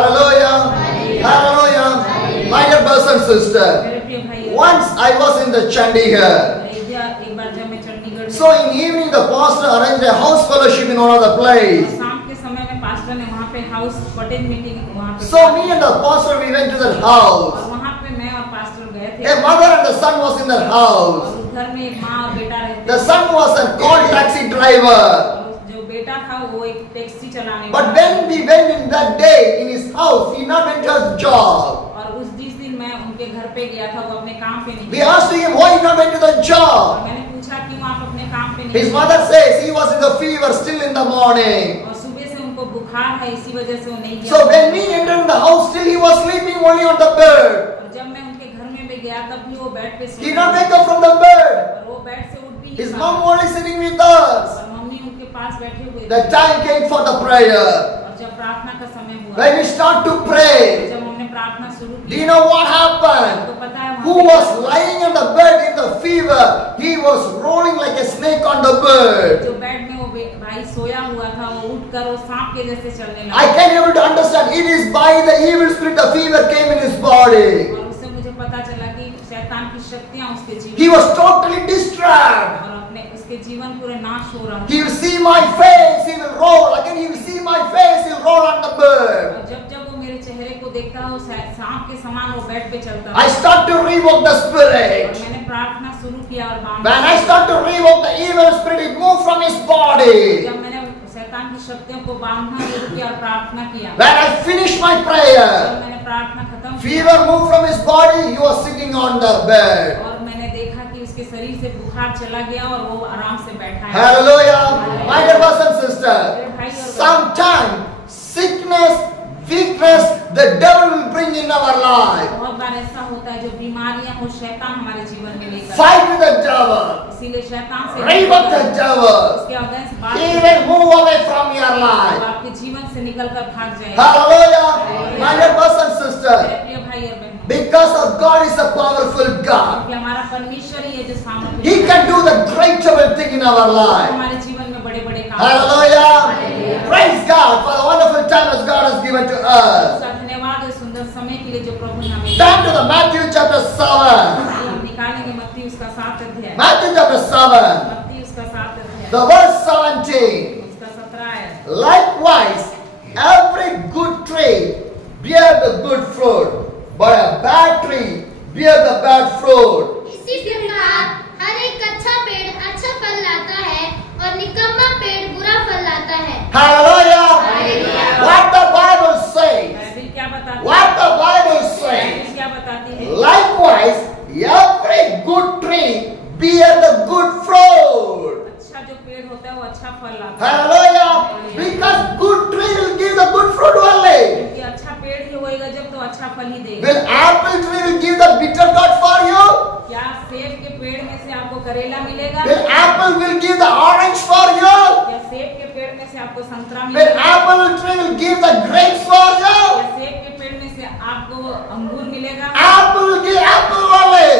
Hallelujah. Hallelujah. My dear brothers and sisters, once I was in the Chandigarh. So in evening the pastor arranged a house fellowship in one of the place. So me and the pastor we went to that house. A mother and the son was in that house. The son was a called taxi driver. But when we went in that day in his house, he not went to his job. We asked him why he not went to the job. His mother says he was in the fever still in the morning. So when we entered the house, still he was sleeping only on the bed. He did not wake up from the bed. His mom only sitting with us. The time came for the prayer. When we start to pray, do you know what happened? Who was lying on the bed in the fever? He was rolling like a snake on the bed. I can't able to understand. It is by the evil spirit the fever came in his body. He was totally distraught. He will see my face, he will roll. Again he will see my face, he will roll on the bed. I start to revoke the spirit. When I start to revoke the evil spirit, it moved from his body. When I finish my prayer, fever moved from his body, he was sitting on the bed. Hallelujah. My dear brothers and sisters, sometimes sickness, weakness, the devil will bring in our life. Fight with the devil. Rebuke the devil. He will move away from your life. Hallelujah. My dear brothers and sisters, because of God is a powerful God. He can do the greatest thing in our life. Hallelujah. Praise God for the wonderful time that God has given to us. Turn to the Matthew chapter 7. Matthew chapter 7. The verse 17. Likewise, every good tree bear the good fruit, but a bad tree bear the bad fruit. इसी प्रकार हर एक अच्छा पेड़ अच्छा फल लाता है और निकम्मा पेड़ बुरा फल लाता है. Hallelujah. What the Bible says. What the Bible says. Likewise, every good tree bear the good fruit. Hallelujah. Because good tree will give the good fruit only. Will apple tree will give the bitter gourd for you? Will apple will give the orange for you? Will apple tree will give the grapes for you? Apple will give apple only.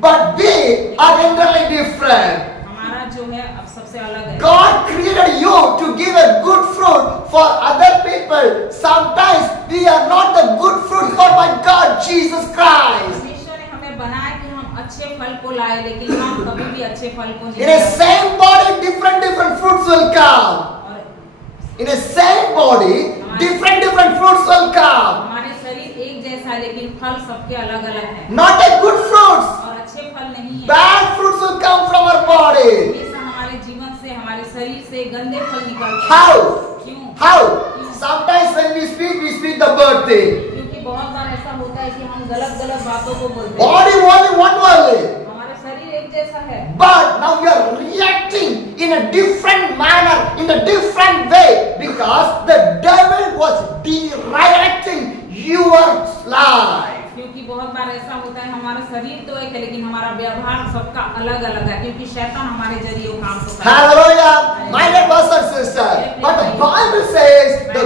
But we are entirely different. God created you to give a good fruit for other people. Sometimes we are not the good fruit for my God, Jesus Christ. In a same body, different fruits will come. In a same body, different fruits will come. Not a good fruits. Bad fruits will come from our body. How? Sometimes when we speak the birthday. Body only one only. But now you are reacting in a different manner, in a different way, because the devil was redirecting your life. क्योंकि बहुत बार ऐसा होता है हमारा शरीर तो एक है लेकिन हमारा व्यवहार सबका अलग-अलग है क्योंकि शैतान हमारे जरिए वो काम करता है. Hallelujah. My dear brothers and sisters, but the Bible says the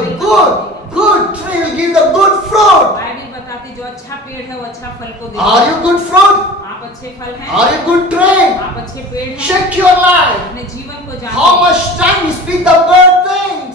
good tree will give the good fruit. Bible बताती जो अच्छा पेड़ है वो अच्छा फल को देता है. Are you good fruit? आप अच्छे फल हैं. Are you good tree? आप अच्छे पेड़ हैं. Check your life. अपने जीवन को जांचें. How much time you speak the bad things?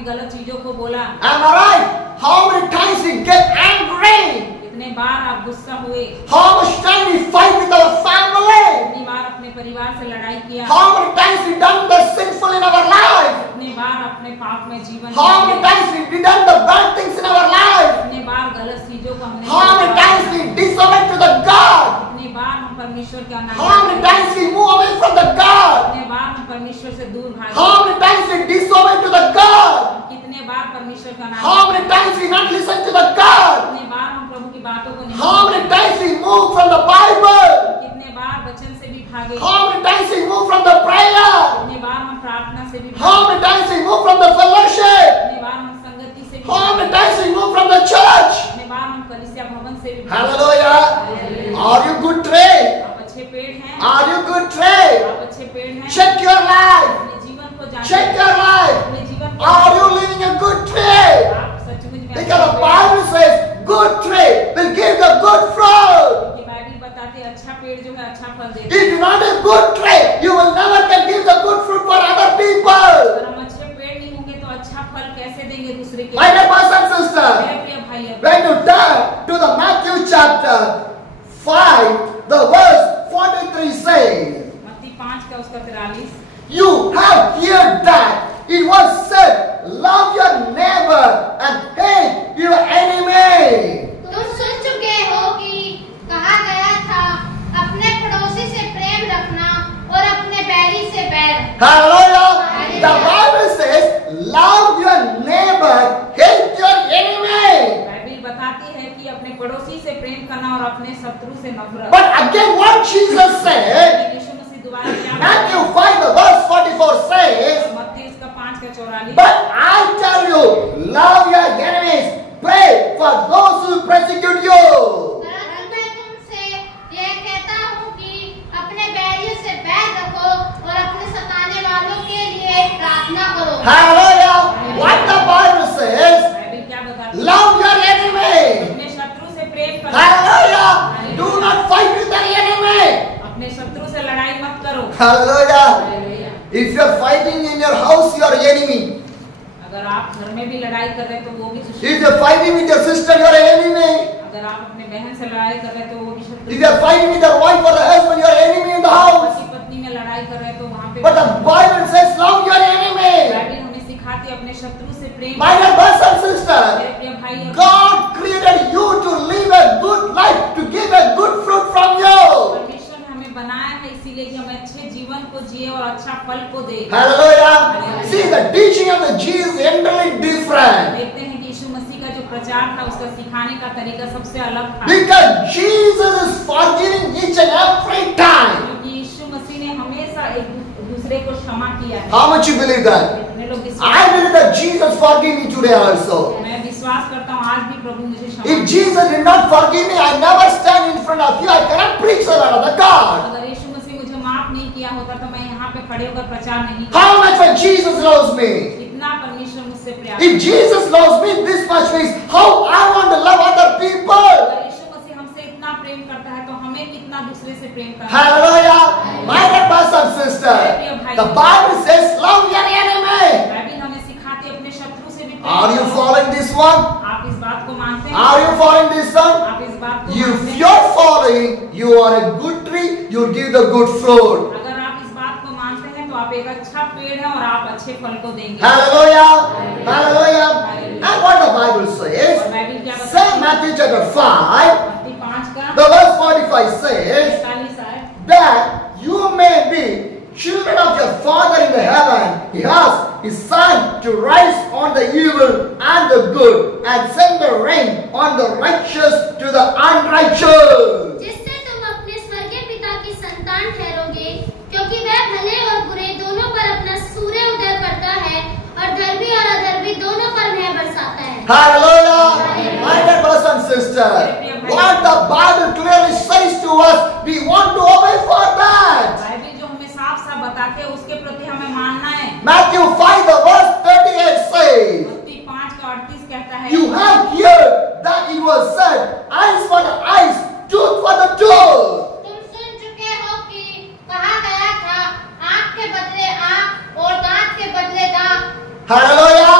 आपने गलत चीजों को बोला? Am I right? How many times we get angry? कितने बार आप गुस्सा हुए? How much time we fight with our family? कितनी बार अपने परिवार से लड़ाई किया? How many times we done the sinful in our life? कितने बार अपने पाप में जीवन How many times we done the bad things in our life? कितने बार गलत चीजों को हमने How many times we disobey to the God? कितने बार हम परमेश्वर के अनादर How many times we move away from the God? कितने बार हम परमेश्वर से दूर भागे? How many times we disobey to the God? कितने बार परमेश्वर का नाम? How many times we not listen to the God? कितने बार हम प्रभु की बातों को नहीं? How many times we move from the Bible? कितने बार वचन से भी भागे? How many times we move from the prayer? कितने बार हम प्रार्थना से भी How many times we move from the fellowship? कितने बार हम संगति से भी How many times we move from the church? कितने बार हम कलीसिया भवन से भी Hallelujah! Are you good trade? आप अच्छे पेड़ हैं? Are you good trade? आप अच्छे पेड़ हैं? Check your life. अपने जीवन को जांचें। Check your life. अपने जीवन को Are you living a good trade? आप सचमुच में Because the Bible says good trade will give the good fruit. क्योंकि बाइबल बताती है अच्छा पेड़ जो है अच्छा फल देता है। If you're not a good trade, you will never can give the good fruit for other people. अगर हम अच्छे पेड़ नहीं होंगे तो अच्छा फल कैसे देंगे दूसरे के? My dear brothers and sisters, मेरे प्रिय भाई और when you turn to the Matthew chapter 5, the verse 43 says, मत्ती 5 का उसका 43 you have heard that it was said, love your neighbor and hate your enemy. तुम सुन चुके हो कि कहा गया था अपने पड़ोसी से प्रेम रखना और अपने बैरी से बैर। Hallelujah! The Bible says, love your neighbor, hate your enemy. Bible बताती है कि अपने पड़ोसी से प्रेम करना और अपने शत्रु से नफरत। But again, what Jesus said, यीशु मसीह दोबारा क्या Matthew 5, the verse 44 says, मत्ती उसका 5 का 44 but I tell you, love your enemies, pray for those who persecute you. परंतु मैं तुमसे यह कहता हूँ कि अपने बैरियों से बैर रखो और अपने सताने वालों के लिए प्रार्थना करो। Hallelujah! What the Bible says, Bible क्या बताती है? love your enemy. अपने शत्रु से प्रेम करो। Hallelujah! Do not fight with the enemy. अपने शत्रु से लड़ाई मत करो। Hallelujah! Hallelujah. If you are fighting in your house, you are enemy. अगर आप घर में भी लड़ाई कर रहे हैं तो वो भी दुश्मन। If you are fighting with your sister, you are enemy. अगर आप अपने बहन से लड़ाई कर रहे हैं तो वो भी शत्रु। If you are fighting with your wife or the husband, you are enemy in the house. पति पत्नी में लड़ाई कर रहे हैं तो वहाँ पे But the Bible says, love your enemy. Bible हमें सिखाती है अपने शत्रु से प्रेम। My dear brothers and sisters, मेरे प्रिय भाई और God created you to live a good life, to give a good fruit from you. परमेश्वर ने हमें बनाया है इसीलिए कि हम अच्छे जीवन को जिए और अच्छा फल को दे। Hallelujah. See, the teaching of the Jesus is entirely different. देखते हैं कि यीशु मसीह का जो प्रचार था उसका सिखाने का तरीका सबसे अलग था। Because Jesus is forgiving each and every time. क्योंकि यीशु मसीह ने हमेशा एक दूसरे को क्षमा किया है। How much you believe that? कितने लोग I believe that Jesus forgave me today also. मैं विश्वास करता हूँ आज भी प्रभु मुझे क्षमा If Jesus did not forgive me, I never stand in front of you. I cannot preach the word of the God. अगर यीशु मसीह मुझे माफ नहीं किया होता तो मैं यहाँ पे खड़े होकर प्रचार नहीं How much when Jesus loves me? इतना परमेश्वर मुझसे प्यार। If Jesus loves me this much means how I want to love other people. अगर यीशु मसीह हमसे इतना प्रेम करता है तो हमें कितना दूसरे से प्रेम करना है। Hallelujah. My dear brothers and sisters, the Bible says love your enemy. Bible हमें सिखाती है अपने शत्रु से भी प्रेम Are you करो। following this one? आप इस बात को मानते हैं? Are you following this one? आप इस बात को If मानते हैं? you're following, you are a good tree, you give the good fruit. अगर आप इस बात को मानते हैं तो आप एक अच्छा पेड़ हैं और आप अच्छे फल को देंगे। Hallelujah. Hallelujah. And what the Bible says, और बाइबल क्या बताती St. है? Matthew chapter 5, मत्ती 5 का the verse 45 says, 45 आए। that you may be children of your Father in the heaven. He has His Son to rise on the evil and the good and send the rain on the righteous to the unrighteous. जिससे तुम अपने स्वर्गीय पिता की संतान ठहरोगे, क्योंकि वह भले और बुरे दोनों पर अपना सूर्य उदय करता है और धर्मी और अधर्मी दोनों पर मेघ बरसाता है। Hallelujah. My dear brothers and sisters, what the Bible clearly says to us, we want to obey for that. Bible जो हमें साफ साफ बताते हैं उसके प्रति हमें मानना है। Matthew 5, the verse 38 says, मत्ती 5 का 38 कहता है, you have heard that it was said, eyes for the eyes, tooth for the tooth. तुम सुन चुके हो कि कहा गया था आँख के बदले आँख और दांत के बदले दांत। Hallelujah.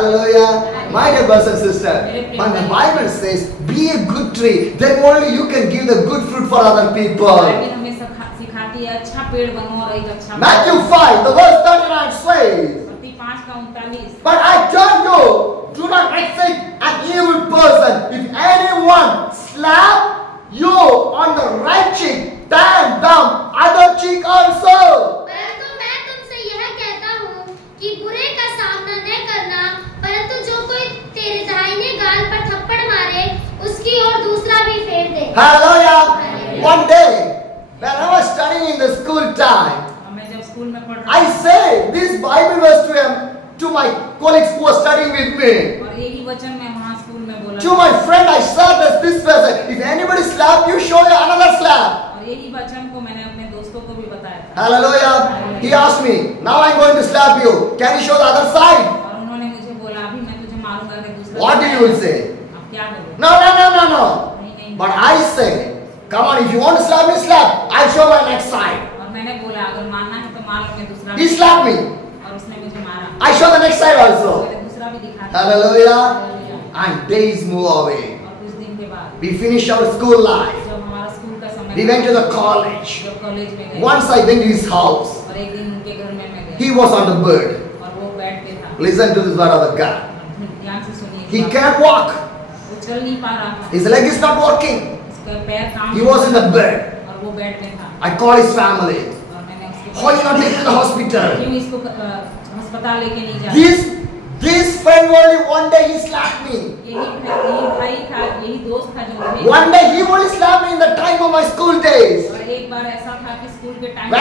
Hallelujah. My dear brothers and sisters, when the Bible says, be a good tree, then only you can give the good fruit for other people. Matthew 5, the verse 39 says, but I tell you, do not accept an evil person. If anyone slap you on the right cheek, turn down other cheek also. परंतु मैं तुमसे यह कहता हूँ कि बुरे का सामना न करना, परंतु जो कोई तेरे दाहिने गाल पर थप्पड़ मारे, उसकी ओर दूसरा भी फेर दे. Hallelujah. One day, when I was studying in the school time, I say this Bible verse to my colleagues who are studying with me. To my friend, I said this verse: if anybody slap you, show you another slap. Hallelujah. He asked me, now I'm going to slap you. Can you show the other side? What did you say? No. But I say, come on, if you want to slap me, slap. I'll show my next side. He slapped me. I show the next side also. Hallelujah. And days move away. We finish our school life. We went to the college. Once I went to his house. He was on the bed. Listen to this word of God. He can't walk. His leg is not working. He was in the bed. I called his family. Why you not take to the hospital? This friend only one day he slapped me. One day he only slapped me in the time of my school days. When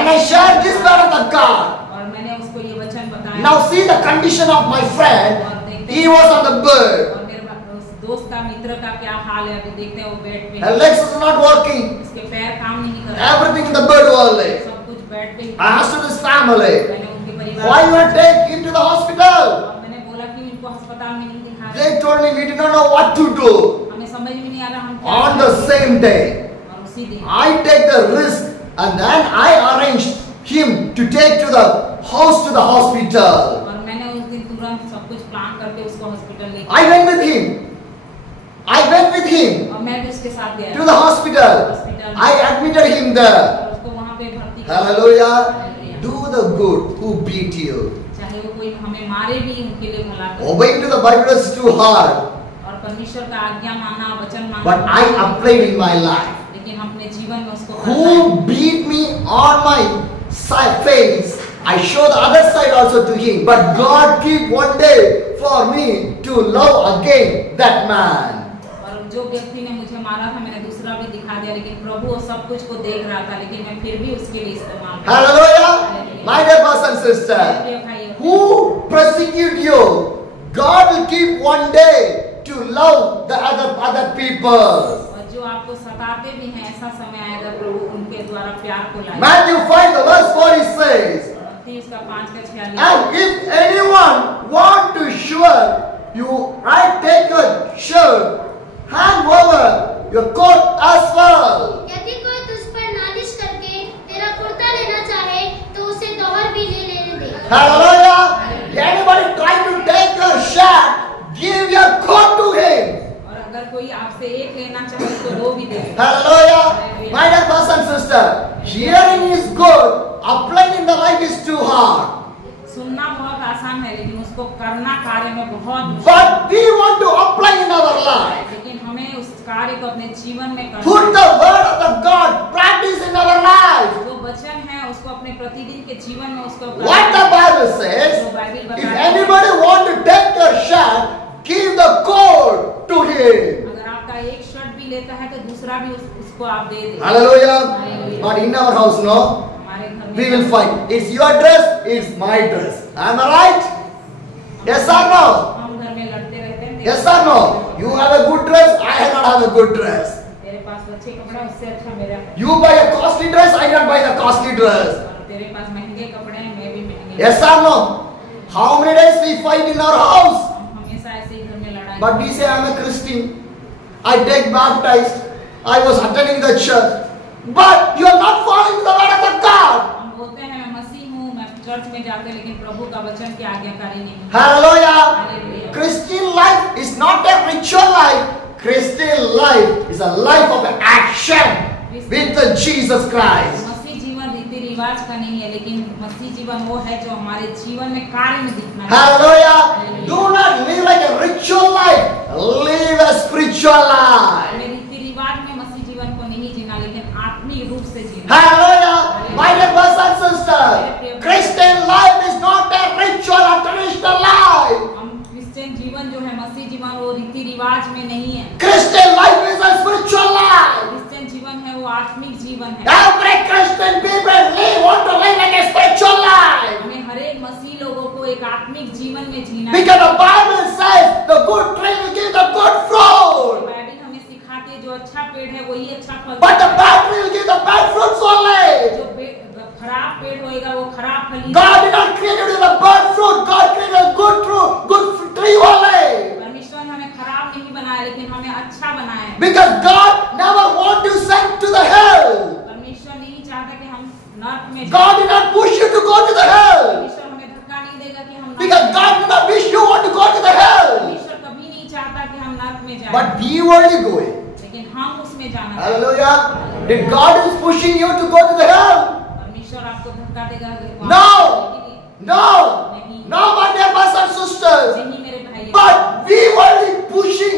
I shared this word of the God. Now see the condition of my friend. He was on the bed. Her legs was not working. Everything in the bed only. I asked his family, why you not take him to the hospital? They told me we did not know what to do. On the same day, I take the risk and then I arranged him to take to the house to the hospital. I went with him. To the hospital. I admitted him there. Hallelujah. Do the good who beat you. Obeying to the Bible is too hard. But I applied in my life. Who beat me on my face, I show the other side also to him. But God keep one day for me to love again that man. जो व्यक्ति ने मुझे मारा था मैंने दूसरा भी दिखा दिया, लेकिन प्रभु सब कुछ को देख रहा था, लेकिन मैं फिर भी उसके लिए इस्तेमाल किया. Hallelujah. My dear brothers and sisters, who persecute you, God will keep one day to love the other people. और जो आपको सताते भी हैं, ऐसा समय आएगा प्रभु उनके द्वारा प्यार को लाएगा. Matthew 5 the verse 40 says, and if anyone want to sure you right take your shirt, hand over your coat as well. यदि कोई तुझ पर नालिश करके तेरा कुर्ता लेना चाहे, तो उसे दोहर भी ले लेने दे. Hallelujah. Anybody try to take your shirt, give your coat to him. और अगर कोई आपसे एक लेना चाहे तो दो भी दे. Hallelujah. My dear brothers and sisters, hearing is good, applying in the life is too hard. सुनना बहुत आसान है, लेकिन उसको करना कार्य में बहुत मुश्किल. But we want to apply in our life. लेकिन हमें उस कार्य को अपने जीवन में करना. Put the word of the God practice in our life. जो वचन है उसको अपने प्रतिदिन के जीवन में उसको. What the Bible says, if anybody want to take your shirt, give the coat to him. अगर आपका एक शर्ट भी लेता है तो दूसरा भी उसको आप दे दें. Hallelujah. But in our house, no. We will fight. It's your dress, it's my dress. Am I right? Yes or no? Yes or no? You have a good dress, I do not have a good dress. You buy a costly dress, I don't buy the costly dress. Yes or no? How many days we fight in our house? But we say I am a Christian. I take baptized. I was attending the church. But you are not following the word of the God. Church में जाते लेकिन प्रभु का वचन की आज्ञाकारी नहीं। Hallelujah. Hallelujah. Christian life is not a ritual life. Christian life is a life of action with Jesus Christ. मसीह जीवन रीति रिवाज का नहीं है, लेकिन मसीह जीवन वो है जो हमारे जीवन में कार्य में दिखना है। Hallelujah. Do not live like a ritual life. Live a spiritual life. रीति रिवाज में मसीह जीवन को नहीं जीना, लेकिन आत्मिक रूप से जीना। Hallelujah. My dear brothers and sisters, Christian life is not a ritual or traditional life. हम क्रिश्चियन जीवन जो है, मसीह जीवन वो रीति रिवाज में नहीं है। Christian life is a spiritual life. Christian जीवन है वो आत्मिक जीवन है। Every Christian people want to live like a spiritual life. हमें हर एक मसीह लोगों को एक आत्मिक जीवन में जीना है। Because the Bible says the good tree will give the good fruit. Bible हमें सिखाती है जो अच्छा पेड़ है वही अच्छा फल But the bad tree will give the bad fruits only. जो खराब पेड़ होएगा वो खराब फल ही। God did not create it with a bad fruit. God created a good tree only. परमेश्वर ने हमें खराब नहीं बनाया, लेकिन हमें अच्छा बनाया है। Because God never want to send to the hell. परमेश्वर नहीं चाहता कि हम नर्क में जाएं। God did not push you to go to the hell. परमेश्वर हमें धक्का नहीं देगा कि हम Because God did not wish you want to go to the hell. परमेश्वर कभी नहीं चाहता कि हम नर्क में जाएं। But we only going. लेकिन हम उसमें जाना। Hallelujah. Did God is pushing you to go to the hell? परमेश्वर आपको धक्का देगा? No. No, my dear brothers and sisters. नहीं मेरे भाई। But we only pushing,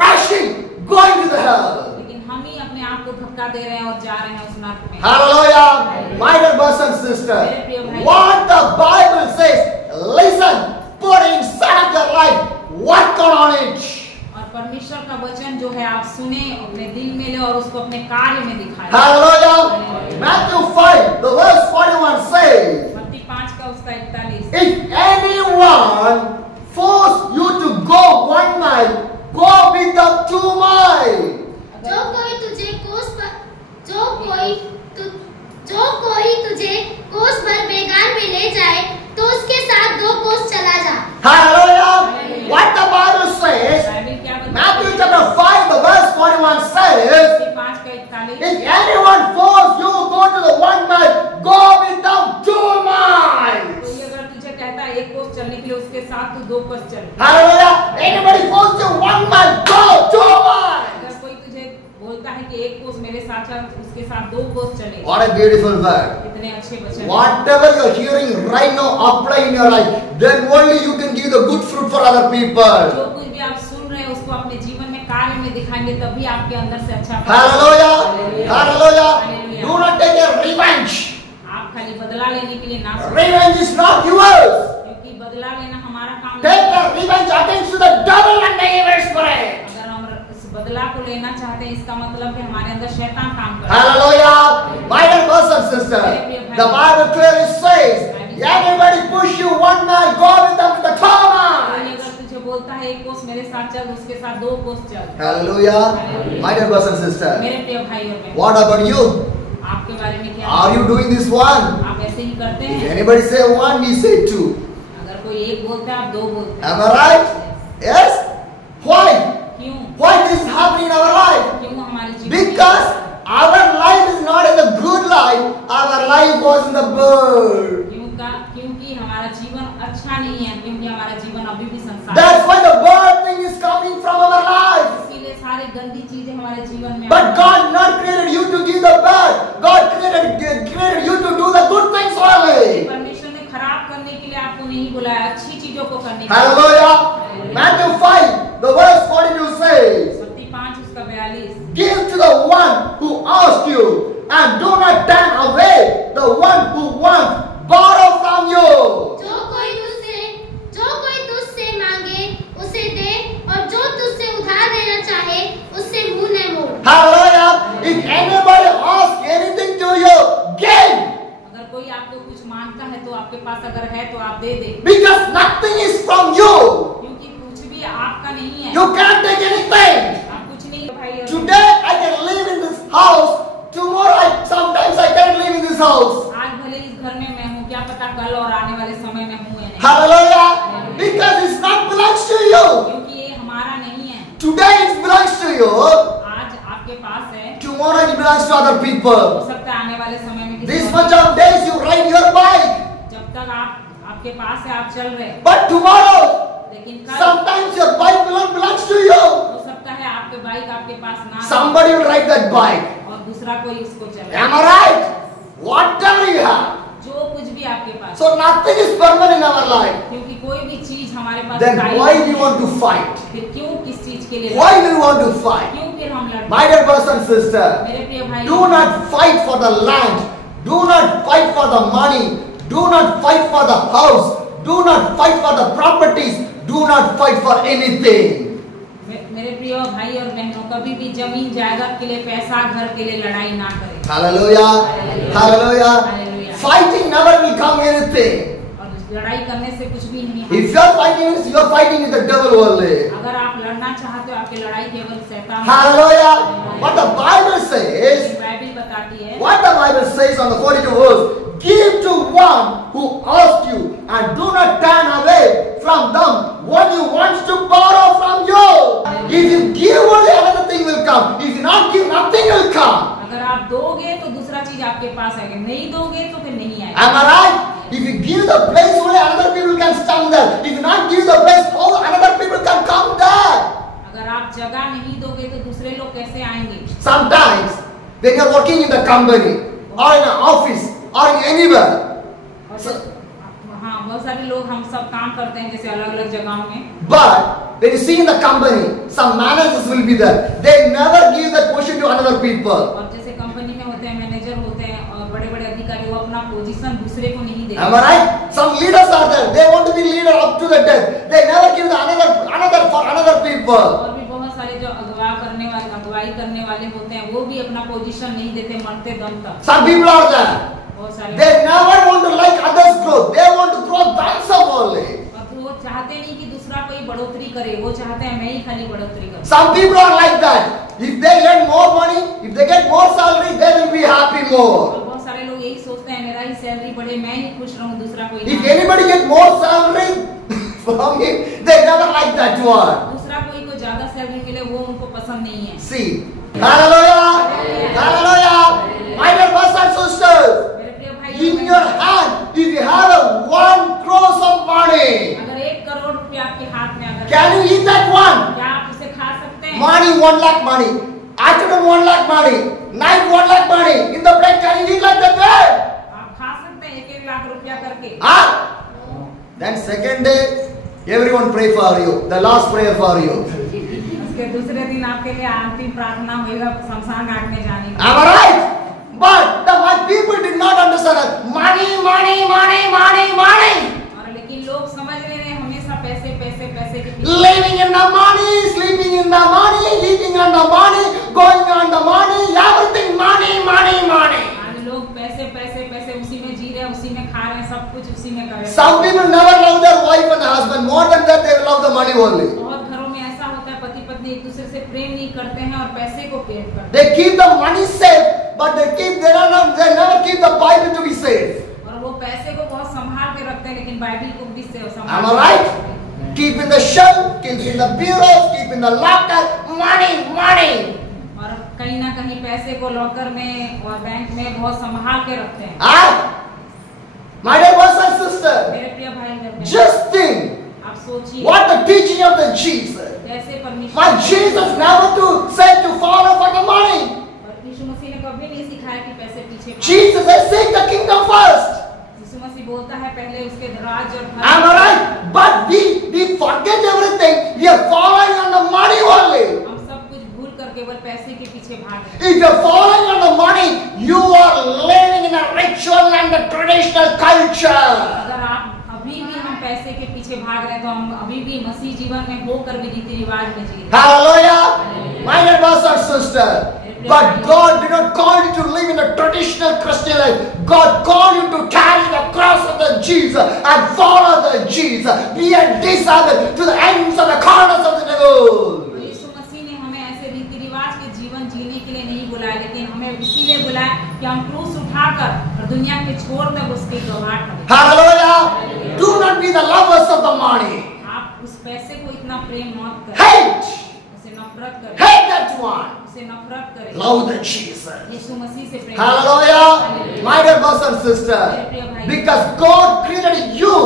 rushing, going to the hell. लेकिन हम ही अपने आप को धक्का दे रहे हैं और जा rहे हैं उस नर्क में। Hallelujah. My dear brothers and sisters. What the Bible says, listen, put inside of your life, work on it. और परमेश्वर का वचन जो है आप सुने, अपने दिल में ले और उसको अपने कार्य में दिखाएं। Hallelujah. Matthew 5, the verse 41 says, मत्ती 5 का उसका 41। if anyone force you to go 1 mile, go with them 2 miles. जो कोई तुझे कोस भर बेगार में ले जाए तो उसके साथ 2 कोस चला जा। Hallelujah. What the Bible says, Matthew chapter 5, the verse 41 says, if anyone force you to go to the 1 mile, go with them 2 miles. अगर तुझे कहता है 1 कोस चलने के लिए, उसके साथ तू 2 कोस चल। Hallelujah. Anybody force you 1 mile, go 2 miles. अगर कोई तुझे बोलता है कि 1 कोस मेरे साथ चल, उसके साथ 2 कोस चले। What a beautiful word. कितने अच्छे वचन। Whatever you are hearing right now, apply in your life. Then only you can give the good fruit for other people. जो कुछ भी आप सुन रहे हैं उसको अपने जीवन में कार्य में दिखाएंगे, तभी आपके अंदर से अच्छा। Hallelujah. Hallelujah. Do not take a revenge. आप खाली बदला लेने के लिए ना सोचें। Revenge is not yours. क्योंकि बदला लेना हमारा काम Take the revenge against the devil and the evil spirit. अगर हम इस बदला को लेना चाहते हैं, इसका मतलब है हमारे अंदर शैतान काम कर रहा है। Hallelujah. My dear brothers and sisters, the Bible clearly says, everybody push you 1 mile, go with them to the 2 miles. अगर तुझे बोलता है 1 कोस मेरे साथ चल, उसके साथ 2 कोस चल। Hallelujah. My dear brothers and sisters, मेरे प्रिय भाई और बहन, what about you? आपके बारे में क्या? Are you doing this one? आप ऐसे ही करते If हैं? anybody say 1, we say 2. अगर कोई 1 बोलता है, आप 2 बोलते हैं। Am I right? Yes? Why? क्यों? Why this is happening in our life? क्यों हमारे जीवन? Because our life is not in the good life. Our life was in the bird. क्योंकि हमारा जीवन अच्छा नहीं है, क्योंकि हमारा जीवन अभी भी संसार। That's why the bird thing is coming from our life. इसीलिए सारी गंदी चीजें हमारे जीवन में। But God not created you to give the bad. God created you to do the good things only. परमेश्वर ने खराब करने के लिए आपको नहीं बुलाया, अच्छी चीजों को करने के लिए। Hallelujah. Matthew 5, the verse 42 says, मत्ती 5 उसका 42। give to the one who asks you, and do not turn away the one who wants borrow from you. जो कोई तुझसे मांगे उसे दे, और जो तुझसे उधार देना चाहे उससे मुंह न मोड़। Hallelujah. If anybody asks anything to you, give. अगर कोई आपको कुछ मांगता है तो आपके पास अगर है तो आप दे दे। Because nothing is from you. क्योंकि कुछ भी आपका नहीं है। You can't take anything. आप कुछ नहीं भाई। Today I can live in this house. Tomorrow sometimes I can't live in this house. आज भले इस घर में मैं हूँ, क्या पता कल और आने वाले समय में हूँ या नहीं। Hallelujah. Because it's not belongs to you. क्योंकि ये हमारा नहीं है। Today it belongs to you. आज आपके पास है। Tomorrow it belongs to other people. हो सकता है आने वाले समय में This much of days you ride your bike. जब जब तक आपके पास है, आप चल रहे हैं, but tomorrow लेकिन कल sometimes your bike belongs to you. हो सकता है आपके बाइक आपके पास ना Somebody will ride that bike. और दूसरा कोई उसको चलाए। Am I right? Whatever you have. जो कुछ भी आपके पास, So nothing is permanent in our life. क्योंकि कोई भी चीज हमारे पास Then why do you want to fight? फिर क्यों किस चीज के लिए Why do you want to fight? क्यों फिर हम लड़ते? My dear brothers and sisters, मेरे प्रिय भाई, do not fight for the land. Do not fight for the money. Do not fight for the house. Do not fight for the properties. Do not fight for anything. मेरे प्रिय भाई और बहनों, कभी भी जमीन जायदाद के लिए, पैसा घर के लिए लड़ाई ना करें। Hallelujah. Hallelujah. Hallelujah. Fighting never will come anything. और लड़ाई करने से कुछ भी नहीं If you are fighting with the devil only. अगर आप लड़ना चाहते हो, आपकी लड़ाई केवल शैतान। Hallelujah. What the Bible says. Bible बताती है। What the Bible says on the 42 verse. Give to one who asks you, and do not turn away from them when you want to borrow from you. If you give, only another thing will come. If you not give, nothing will come. अगर आप दोगे तो दूसरा चीज आपके पास आएगा, नहीं दोगे तो फिर नहीं आएगा। Am I right? If you give the place, only another people can stand there. If you not give the place, all another people can come there. अगर आप जगह नहीं दोगे तो दूसरे लोग कैसे आएंगे? Sometimes when you are working in the company or in an office or in anywhere. हाँ, बहुत सारे लोग हम सब काम करते हैं जैसे अलग-अलग जगहों में। But when you see in the company, some managers will be there. They never give that position to another people. और जैसे कंपनी में होते हैं, मैनेजर होते हैं और बड़े-बड़े अधिकारी, वो अपना पोजीशन दूसरे को नहीं देते। Am I right? Some leaders are there. They want to be leader up to the death. They never give the another for another people. और भी बहुत सारे जो अगुवाई करने वाले होते हैं, वो भी अपना पोजीशन नहीं देते मरते दम तक। Some people are there. बहुत सारे They never want to like others grow. They want to grow themselves only. और वो चाहते नहीं कि दूसरा कोई बढ़ोतरी करे, वो चाहते हैं मैं ही खाली बढ़ोतरी करूं। Some people are like that. If they get more money, if they get more salary, they will be happy more. और बहुत सारे लोग यही सोचते हैं मेरा ही सैलरी बढ़े, मैं ही खुश रहूं, दूसरा कोई If ना। anybody get more salary from him, they never like that one. दूसरा कोई को ज्यादा सैलरी मिले वो उनको पसंद नहीं है। See, hallelujah, hallelujah. My dear brothers and sisters, मेरे प्रिय भाई, in your hand, if you have a 1 crore of money, अगर 1 करोड़ रुपया आपके हाथ में अगर can you eat that one? क्या आप उसे खा सकते हैं? Morning 1 lakh money, afternoon 1 lakh money, night 1 lakh money. In the break, can you eat like that way? आप खा सकते हैं 1-1 लाख रुपया करके। Then second day, everyone pray for you. The last prayer for you. उसके दूसरे दिन आपके लिए अंतिम प्रार्थना होगा शमशान घाट में जाने की। Am I right? But my people did not understand that money, money, money, money, money. और लेकिन लोग समझ रहे हैं हमेशा पैसे पैसे पैसे के पीछे। Living in the money, sleeping in the money, eating on the money, going on the money, everything money, money, money. आज लोग पैसे पैसे पैसे उसी में जी रहे हैं, उसी में खा रहे हैं, सब कुछ उसी में कर रहे हैं। Some people never love their wife and husband. More than that, they love the money only. बहुत घरों में ऐसा होता है, पति पत्नी एक दूसरे से प्रेम नहीं करते हैं और पैसे को प्रेम करते हैं। They keep the money safe, but they never keep the Bible to be safe. और वो पैसे को बहुत संभाल के रखते हैं, लेकिन बाइबल को भी संभाल। Am I right? Keep in the shelf, keep in the bureau, keep in the locker, money, money. और कहीं ना कहीं पैसे को लॉकर में और बैंक में बहुत संभाल के रखते हैं। My dear brothers and sisters, मेरे प्रिय भाई बहन, just think आप सोचिए what the teaching of the Jesus. कैसे परमेश्वर My Jesus never to say to follow for the money. और यीशु मसीह ने कभी नहीं सिखाया कि पैसे पीछे भागो। Jesus said, seek the kingdom first. यीशु मसीह बोलता है पहले उसके राज्य और Am I right? But we forget everything. We are following on the money only. हम सब कुछ भूल कर केवल पैसे के पीछे भाग रहे हैं। If you are following on the money, you are living in a ritual and a traditional culture. अगर आप अभी भी हम पैसे के पीछे भाग रहे हैं तो हम अभी भी मसीह जीवन में होकर भी रीति रिवाज में जी रहे हैं। Hallelujah. My dear brothers and sisters. But God did not call you to live in a traditional Christian life. God called you to carry the cross of the Jesus and follow the Jesus. Be a disciple to the ends of the corners of the world. यीशु मसीह ने हमें ऐसे रीति रिवाज के जीवन जीने के लिए नहीं बुलाया, लेकिन हमें इसीलिए बुलाया कि हम क्रूस उठाकर और दुनिया के छोर तक उसके गवाह ठहरें। Hallelujah. Do not be the lovers of the money. आप उस पैसे को इतना प्रेम मत करें। Hate. उसे नफरत करें। Hate that one. उसे नफरत करें। Love the Jesus. यीशु मसीह से प्रेम। Hallelujah. My dear brothers and sisters. भाई, Because God created you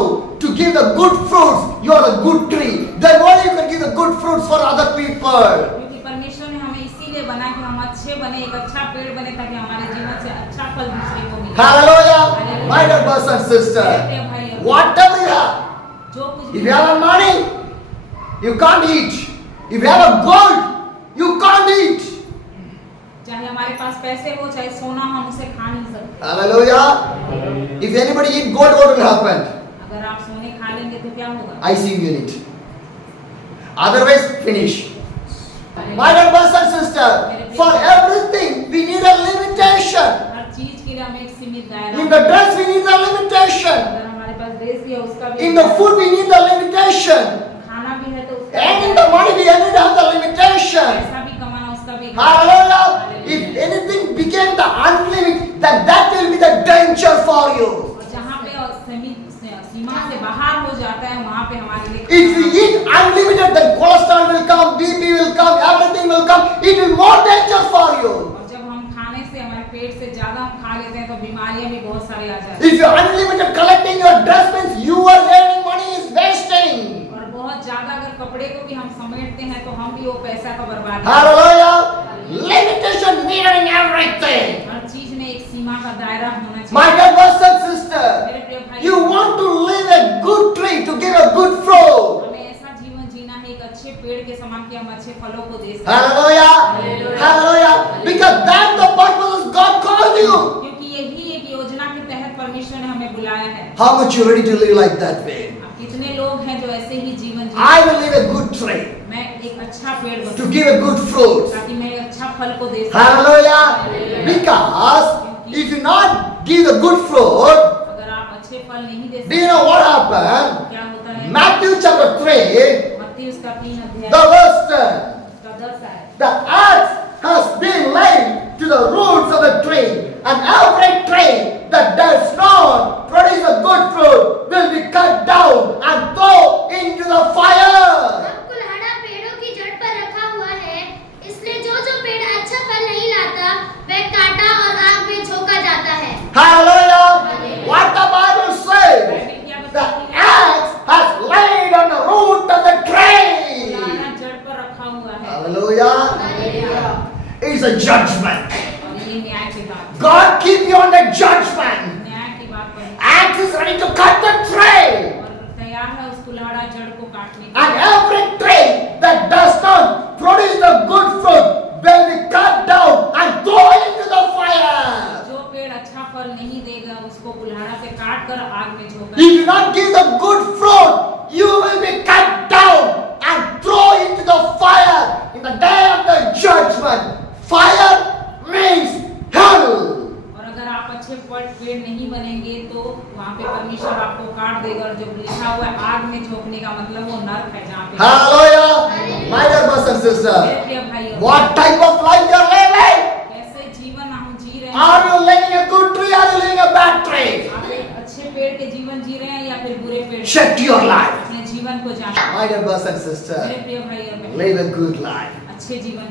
to give the good fruits. You are a good tree. Then only you can give the good fruits for other people. क्योंकि परमेश्वर ने हमें इसीलिए बनाया कि हम अच्छे बने, एक अच्छा पेड़ बने, ताकि हमारे जीवन से अच्छा फल दूसरे को मिले। Hallelujah. My dear brothers and sisters, whatever you have, जो कुछ if you have money, you can't eat. If you have a gold, you can't eat. चाहे हमारे पास पैसे हो, चाहे सोना, हम उसे खा नहीं सकते। Hallelujah. If anybody eat gold, what will happen? अगर आप सोने खा लेंगे तो क्या होगा? ICU unit. Otherwise, finish. My dear brothers and sisters, for everything we need a limitation. हर चीज के लिए हमें एक सीमित दायरा। In the dress we need a limitation. अगर हमारे पास ड्रेस भी है, उसका भी। In the food we need the limitation. खाना भी है तो उसका। And in the money we need to have the limitation. पैसा भी कमाना, उसका भी। Hallelujah. If anything became the unlimited, then that will be the danger for you. और जहाँ पे सीमा से बाहर हो जाता है, वहाँ पे हमारे लिए। If you eat unlimited, then cholesterol will come, BP will come, everything will come. It will more danger for you. और जब हम खाने से, हमारे पेट से ज्यादा हम खा लेते हैं, तो बीमारियां भी बहुत सारी आ जाती हैं। If you are unlimited collecting your dress, means you are earning money is wasting. और बहुत ज्यादा अगर कपड़े को भी हम समेटते हैं, तो हम भी वो पैसा का बर्बाद। Hallelujah. Limitation needed in everything. हर चीज में एक सीमा का दायरा होना चाहिए। My dear brothers and sisters, मेरे प्रिय भाई, you want to live a good tree to give a good fruit. हमें ऐसा जीवन जीना है, एक अच्छे पेड़ के समान, कि हम अच्छे फलों को दे सकें। Hallelujah. Hallelujah. Because that's the purpose God called you. क्योंकि यही एक योजना के तहत परमेश्वर ने हमें बुलाया है। How much you ready to live like that way? अब कितने लोग हैं जो ऐसे ही जीवन I will live a good tree मैं एक अच्छा पेड़ to बनूं, give a good fruit. ताकि मैं एक अच्छा फल को दे सकूं। Hallelujah. Because if you not give the good fruit, अगर आप अच्छे फल नहीं दे do you know what happened? क्या होता है? Matthew chapter 3, मत्ती उसका 3 अध्याय the verse 10. उसका 10 है। The axe has been laid to the roots of the tree, and every tree that does not produce a good fruit will be cut down and thrown into the fire. अब कुल्हाड़ा पेड़ों की जड़ पर रखा हुआ है, इसलिए जो पेड़ अच्छा फल नहीं लाता, वह काटा और आग में झोंका जाता है। Hallelujah. What the Bible says, the axe has laid on the root of the tree. कुल्हाड़ा जड़ पर रखा हुआ है। Hallelujah. It's a judgment. और ये न्याय की बात, God keep you on the judgment. न्याय की बात पर, Axe is ready to cut the tree. और तैयार है उस कुल्हाड़ा जड़ को काटने के And लिए। every tree that does not produce the good fruit will be cut down and thrown into the fire. जो पेड़ अच्छा फल नहीं देगा, उसको कुल्हाड़ा से काट कर आग में झोंका। If you not give the good fruit, you will be cut down and thrown into the fire in the day of the judgment. Fire means hell. और अगर आप अच्छे पेड़ नहीं बनेंगे, तो वहाँ पे परमेश्वर आपको काट देगा, और जो लिखा हुआ है आग में झोंकने का मतलब वो नरक है, जहाँ पे। Hallelujah. My dear brothers and मेरे sisters, प्रिय भाइयों, what type of life you are living? कैसे जीवन हम जी रहे Are हैं? you living a good tree or are you living a bad tree? आप एक अच्छे पेड़ के जीवन जी रहे हैं या फिर बुरे पेड़? Check your life. अपने जीवन को जाना। My dear brothers and मेरे sisters, प्रिय भाइयों, live a good life. अच्छे जीवन